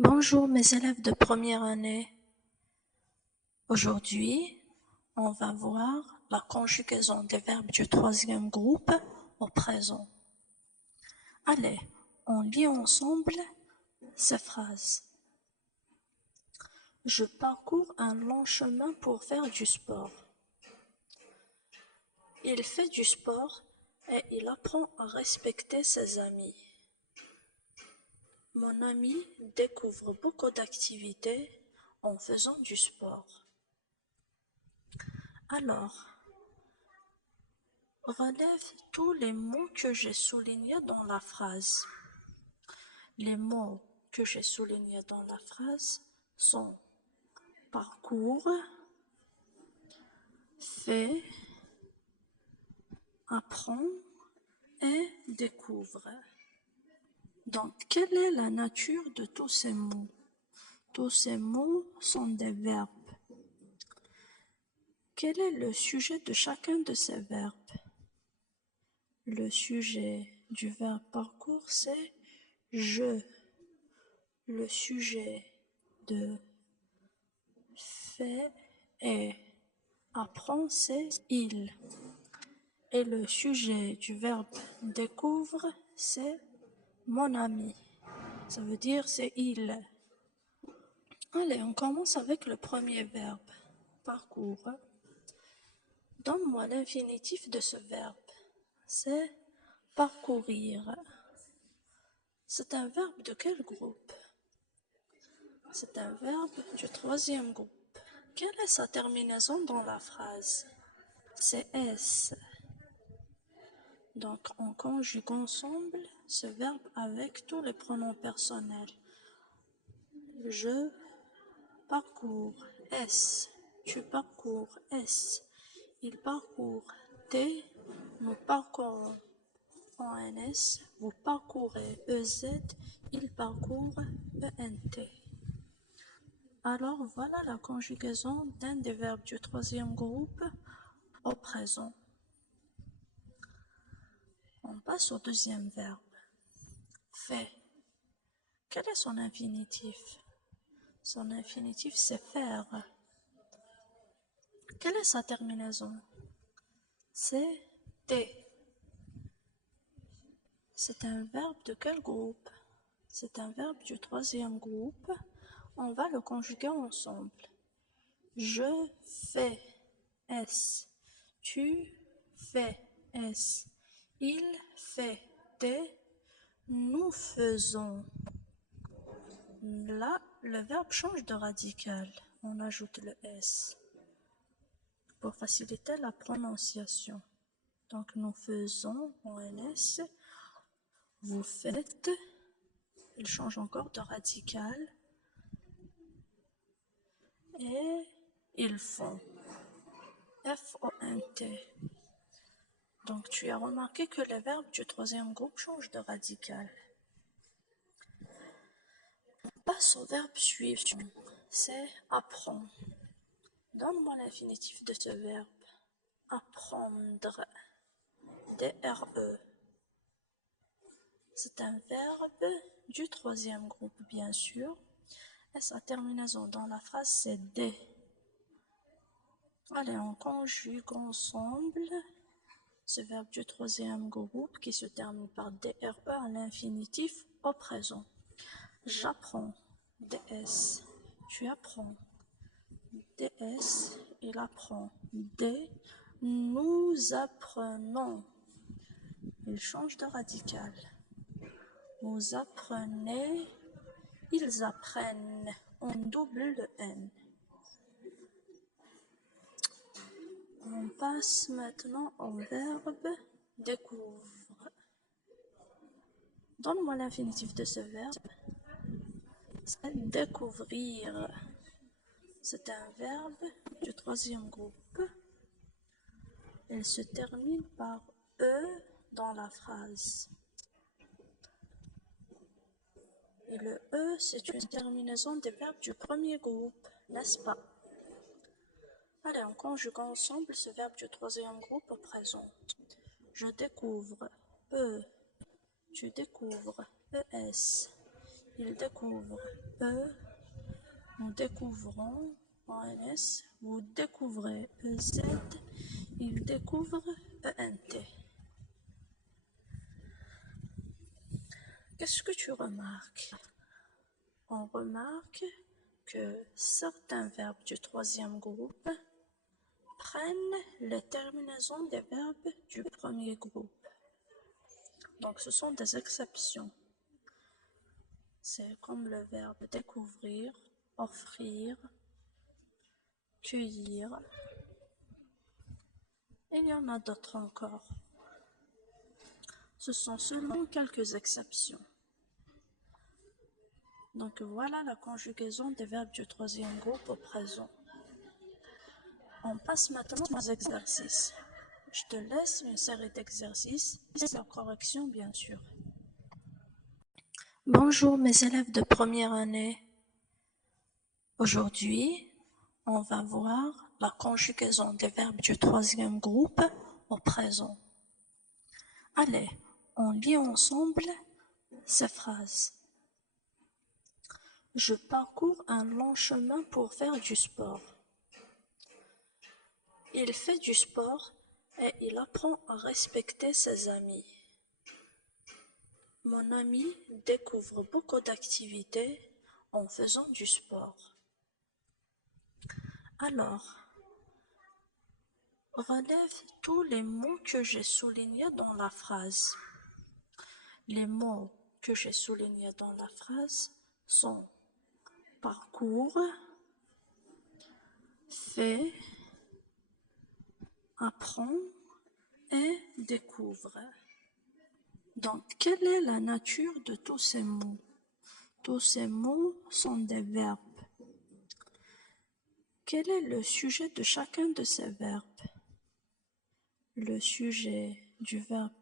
Bonjour mes élèves de première année. Aujourd'hui, on va voir la conjugaison des verbes du troisième groupe au présent. Allez, on lit ensemble ces phrases. Je parcours un long chemin pour faire du sport. Il fait du sport et il apprend à respecter ses amis. Mon ami découvre beaucoup d'activités en faisant du sport. Alors, relève tous les mots que j'ai soulignés dans la phrase. Les mots que j'ai soulignés dans la phrase sont parcours, fait, apprend et découvre. Donc, quelle est la nature de tous ces mots? Tous ces mots sont des verbes. Quel est le sujet de chacun de ces verbes? Le sujet du verbe parcours, c'est je. Le sujet de fait et apprend, c'est il. Et le sujet du verbe découvre, c'est mon ami. Ça veut dire c'est il. Allez, on commence avec le premier verbe, parcours. Donne-moi l'infinitif de ce verbe. C'est parcourir. C'est un verbe de quel groupe? C'est un verbe du troisième groupe. Quelle est sa terminaison dans la phrase? C'est S. Donc, on conjugue ensemble ce verbe avec tous les pronoms personnels. Je parcours S. Tu parcours S. Il parcourt T. Nous parcourons ONS. Vous parcourez EZ. Il parcourt ENT. Alors, voilà la conjugaison d'un des verbes du troisième groupe au présent. On passe au deuxième verbe. Fait. Quel est son infinitif? Son infinitif, c'est faire. Quelle est sa terminaison? C'est T. C'est un verbe de quel groupe? C'est un verbe du troisième groupe. On va le conjuguer ensemble. Je fais S. Tu fais S. Il fait T. Nous faisons. Là, le verbe change de radical. On ajoute le S pour faciliter la prononciation. Donc, nous faisons en NS. Vous faites. Il change encore de radical. Et ils font. F-O-N-T. Donc, tu as remarqué que les verbes du troisième groupe changent de radical. On passe au verbe suivant. C'est apprendre. Donne-moi l'infinitif de ce verbe. Apprendre. D-R-E. C'est un verbe du troisième groupe, bien sûr. Et sa terminaison dans la phrase, c'est D. Allez, on conjugue ensemble ce verbe du troisième groupe qui se termine par D-R-E à l'infinitif au présent. J'apprends. D-S. Tu apprends. D-S. Il apprend. D. Nous apprenons. Il change de radical. Vous apprenez. Ils apprennent. On double le N. On passe maintenant au verbe découvre. Donne-moi l'infinitif de ce verbe. C'est découvrir. C'est un verbe du troisième groupe. Il se termine par E dans la phrase. Et le E, c'est une terminaison des verbes du premier groupe, n'est-ce pas? Allez, on conjugue ensemble ce verbe du troisième groupe au présent. Je découvre. E. Tu découvres. ES. il découvre. E, nous découvrons. ONS, vous découvrez. EZ, il découvre. ENT. Qu'est-ce que tu remarques? On remarque que certains verbes du troisième groupe prennent les terminaisons des verbes du premier groupe. Donc ce sont des exceptions. C'est comme le verbe découvrir, offrir, cueillir. Et il y en a d'autres encore. Ce sont seulement quelques exceptions. Donc voilà la conjugaison des verbes du troisième groupe au présent. On passe maintenant aux exercices. Je te laisse une série d'exercices, sans correction bien sûr. Bonjour mes élèves de première année. Aujourd'hui, on va voir la conjugaison des verbes du troisième groupe au présent. Allez, on lit ensemble ces phrases. Je parcours un long chemin pour faire du sport. Il fait du sport et il apprend à respecter ses amis. Mon ami découvre beaucoup d'activités en faisant du sport. Alors, relève tous les mots que j'ai soulignés dans la phrase. Les mots que j'ai soulignés dans la phrase sont parcours, fait, apprend et découvre. Donc, quelle est la nature de tous ces mots? Tous ces mots sont des verbes. Quel est le sujet de chacun de ces verbes? Le sujet du verbe